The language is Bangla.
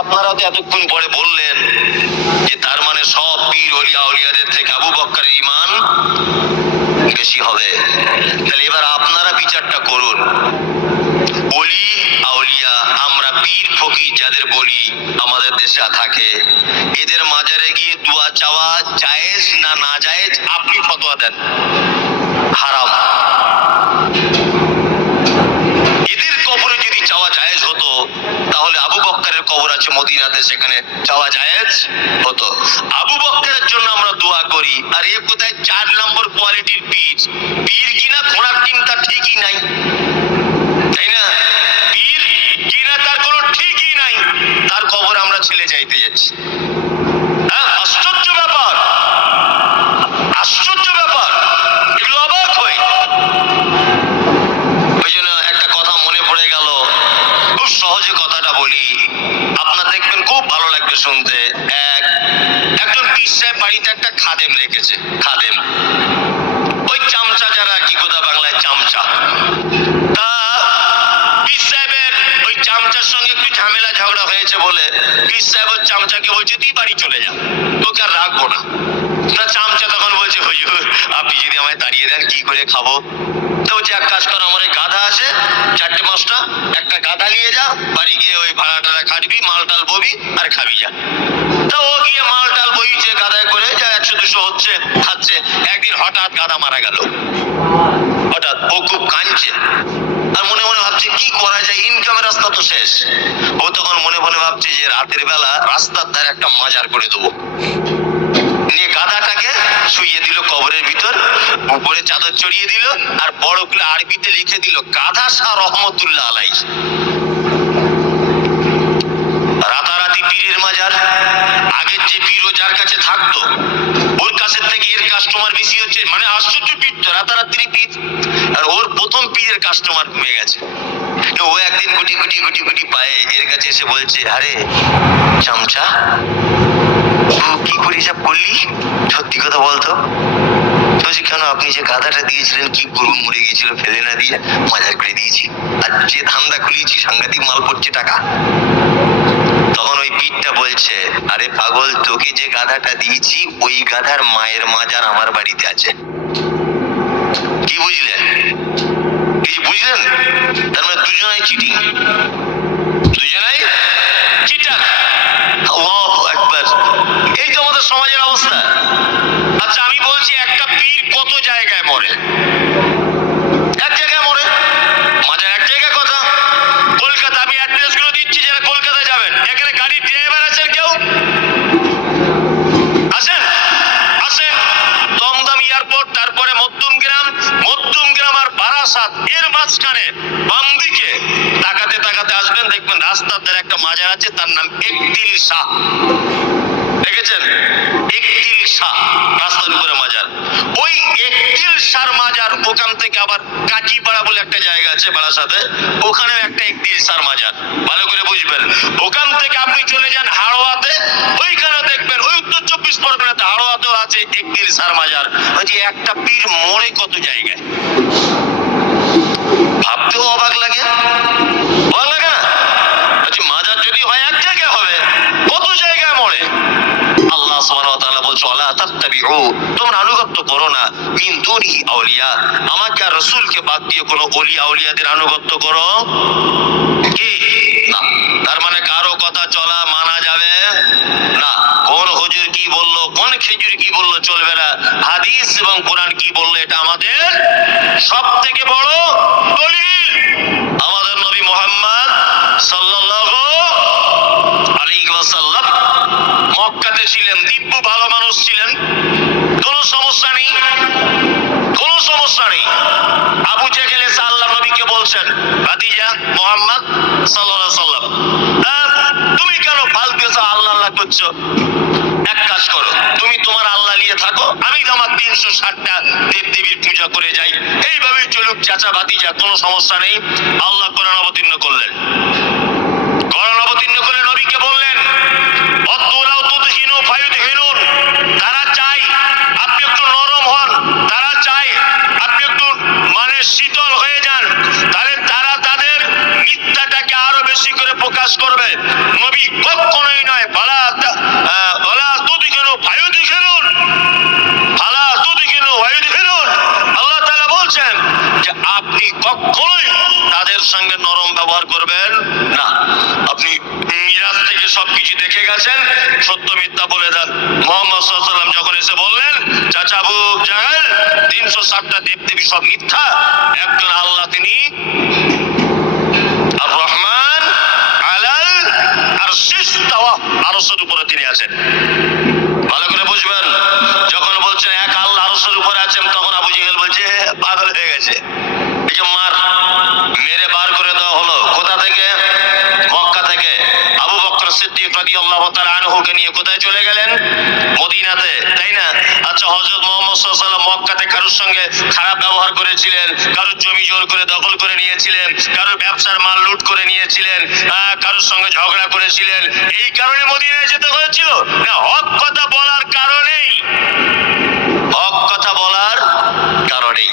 আপনারা তো এতক্ষণ পরে বললেন যে তার মানে সব পীর ওলিয়া আউলিয়াদের থেকে আবু বকরের ঈমান বেশি হবে। তাহলে এবার আপনারা বিচারটা করুন, ওলি আউলিয়া আমরা পীর ফকির যাদের বলি আমাদের দেশে থাকে, এদের মাজারে গিয়ে দোয়া চাওয়া জায়েজ না না জায়েজ আপনি ফতোয়া দেন। হারাম। এদের কবরে যদি চাওয়া জায়েজ হতো তাহলে আবু বকরের কবর আছে মদিনাতে, সেখানে চাওয়া জায়েজ হতো। আবু বকরের জন্য আমরা দোয়া করি, আর এ কোথায় 4 নম্বর কোয়ালিটির পীর। পীর কিনা ঘোড়ার টিম তার ঠিকই নাই, তাই না? পীর কিনা তার কোনো ঠিকই নাই, তার কবর আমরা ছেলে যাইতে যাচ্ছি। আশ্চর্য ব্যাপার, আশ্চর্য ব্যাপার, এগুলো অবাক হই। ওই জন্য একটা কথা মনে পড়ে গেল, খুব সহজে কথাটা বলি, আপনার দেখবেন খুব ভালো লাগবে শুনতে। একজন পীর সাহেব বাড়িতে একটা খাদেম রেখেছে। খাদেম ওই চামচা, যারা কি কথা বাংলায় চামচা। তা পীর সাহেবের ওই চামচার সঙ্গে একটু ঝামেলা ঝগড়া হয়েছে বলে পীর সাহেব ওই চামচাকে বলছে তুই বাড়ি চলে যা, তোকে আর রাখবো না। চামচা তখন বলছে হুজুর আপনি যদি আমায় তাড়িয়ে দেন কি করে খাবো? তো বলছে এক কাজ কর, আমার এই গাধা আছে 4টে 5টা, একটা গাধা নিয়ে যা, বাড়ি গিয়ে ওই ভাড়াটা খাটবি, মাল টাল ববি আর খাবি যা। তা ও গিয়ে মাল টাল বইছে গাধায় করে, যা 100-200 হচ্ছে, খাচ্ছে। একদিন হঠাৎ গাধা মারা গেল, হঠাৎ। ও খুব কাঁদছে আর মনে মনে ভাবছে কি করা যায়, ইনকামের রাস্তা তো শেষ। ও তখন মনে মনে ভাবছে যে রাতের বেলা রাস্তার ধারে একটা মাজার করে দেবো। নিয়ে গাধাটাকে শুইয়ে দিল কবরের ভিতর, উপরে চাদর চড়িয়ে দিল, আর বড় করে আরবিতে লিখে দিল গাধা শাহ রহমতুল্লাহ আলাই। রাতারাতি পীরের মাজার। আগের যে পীর যার কাছে থাকতো ওর কাছের থেকে এর কাস্টমার বেশি হচ্ছে, মানে আশ্চর্য পীর তো, রাতারাতি পীর। আর ওর প্রথম পীরের কাস্টমার হয়ে গেছে। ও একদিন গুটি গুটি গুটি গুটি পায়ে এর কাছে এসে বলছে, আরে চামচা কি করে এসব করলি, সত্যি কথা বলতো। বলছি কেন, আপনি যে গাধাটা দিয়েছিলেন কি গরু মরে গিয়েছিল ফেলে না দিয়ে মাজার করে দিয়েছি, আর যে ধান্দা খুলিয়েছি সাংঘাতিক মাল পড়ছে টাকা। তখন ওই পীরটা বলছে, আরে পাগল, তোকে যে গাধাটা দিয়েছি ওই গাধার মায়ের মাজার আমার বাড়িতে আছে। কি বুঝলেন? কিছু বুঝলেন? তার মানে দুজনাই চিটিং, দুজনাই চিটার। আল্লাহু আকবার। এই তো আমাদের সমাজের অবস্থা। আচ্ছা আমি বলছি, একটা পীর কত জায়গায় মরে? এক জায়গায় মরে, মাজার এক জায়গায় কথা। কলকাতা, আমি অ্যাড্রেস গুলো দিচ্ছি, যারা কলকাতায় যাবেন, এখানে গাড়ির ড্রাইভার আছেন কেউ? আসেন আসেন। দমদম এয়ারপোর্ট, তারপরে মধ্যমগ্রাম আর বারাসাত, এর মাঝখানে বাম দিকে তাকাতে তাকাতে আসবেন, দেখবেন রাস্তার ধারে একটা মাজার আছে, তার নাম একতিল শাহ। দেখেছেন? একতিল শাহ, রাস্তার উপরে মাজার। ওই একতিল শাহ মাজার, ওখান থেকে আবার কাঁচিপাড়া বলে একটা জায়গা আছে বারাসাতে, ওখানেও একটা একতিল শাহ মাজার। ভালো করে বুঝবেন। ওখান থেকে আপনি চলে যান হাড়োয়াতে, ওইখানে দেখবেন ওই উত্তর 24 পরগনাতে হাড়োয়াতেও আছে একতিল শাহ মাজার। ওই যে একটা পীর মরে কত জায়গায়, ভাবতেও অবাক লাগে। অবাক লাগে না? মাজার যদি হয় এক জায়গায় হবে, কত জায়গায় মরে। আল্লাহ সুবহানাহু ওয়া তাআলা বলছে, ওয়ালা তাত্তাবিউ, তোমরা আনুগত্য করো না, মিন দুনিহি আউলিয়া, আমাকে আর রাসূলকে বাদ দিয়ে কোনো ওলি আউলিয়াদের আনুগত্য করো কি না। তার মানে কারো কথা চলা মানা যাবে না। কোন হুজুর কি বললো, কোন খেজুর কি বললো চলবে না। হাদিস এবং কোরআন কি বললো, এটা আমাদের সব থেকে বড় দলিল। আমাদের নবী মুহাম্মদ সাল্লাল্লাহু আলাইহি ওয়াসাল্লাম মক্কাতে ছিলেন, দিব্য ভালো মানুষ ছিলেন, কোনো সমস্যা নেই, কোনো সমস্যা নেই। আবু জেহেল এসে আল্লাহ নবীকে বলছেন, ভাতিজা মুহাম্মদ সাল্লাল্লাহু আলাইহি ওয়াসাল্লাম, তুমি কেন ফালতু এসে আল্লাহ আল্লাহ করছো? এক কাজ করো, তুমি তোমার আল্লাহ নিয়ে থাকো, আমি আমার 360টা দেব দেবীর পূজা করে যাই, এইভাবেই চলুক চাচা ভাতিজা, কোনো সমস্যা নেই। আল্লাহ কোরআন অবতীর্ণ করলেন। কোরআন অবতীর্ণ করে নবীকে বললেন, তারা চাই আপনি একটু নরম হন, তারা চাই আপনি একটু মানে শীতল হয়ে যান, তাহলে তারা তাদের মিথ্যাটাকে আরো বেশি করে প্রকাশ করবে। নবী সবকিছু দেখে গেছেন, সত্য মিথ্যা বলে দেন। মুহাম্মদ সাল্লাল্লাহু আলাইহি ওয়াসাল্লাম যখন এসে বললেন, চাচা আবু জাহেল 360টা দেবদেবী সব মিথ্যা, একজন আল্লাহ, তিনি আর রহমান আলাল আরশিস তাওয়া, আরশের উপরে তিনি আছেন। ভালো করে বুঝবেন, যখন বলছেন এক আল্লাহ আরশের উপরে আছেন, তখন আবু জেহেল বলছে পাগল হয়ে গেছে, এই যে মেরে বার করে দেওয়া হলো। কোথা থেকে? মক্কা থেকে। আবু বকর সিদ্দিক রাদিয়াল্লাহু তাআলা আনহুকে নিয়ে কোথায় চলে গেলেন? মদিনাতে, তাই না? আচ্ছা, হযরত মুহাম্মদ সাল্লাল্লাহু আলাইহি ওয়াসাল্লাম মক্কাতে কারোর সঙ্গে খারাপ ব্যবহার করেছিলেন, কারোর জমি জোর করে দখল করে নিয়েছিলেন, কারোর ব্যবসার মাল লুট করে নিয়েছিলেন, কারোর সঙ্গে ঝগড়া করেছিলেন, এই কারণে মদিনায় যেতে হয়েছিল? না, হক কথা বলার কারণেই, হক কথা বলার কারণেই।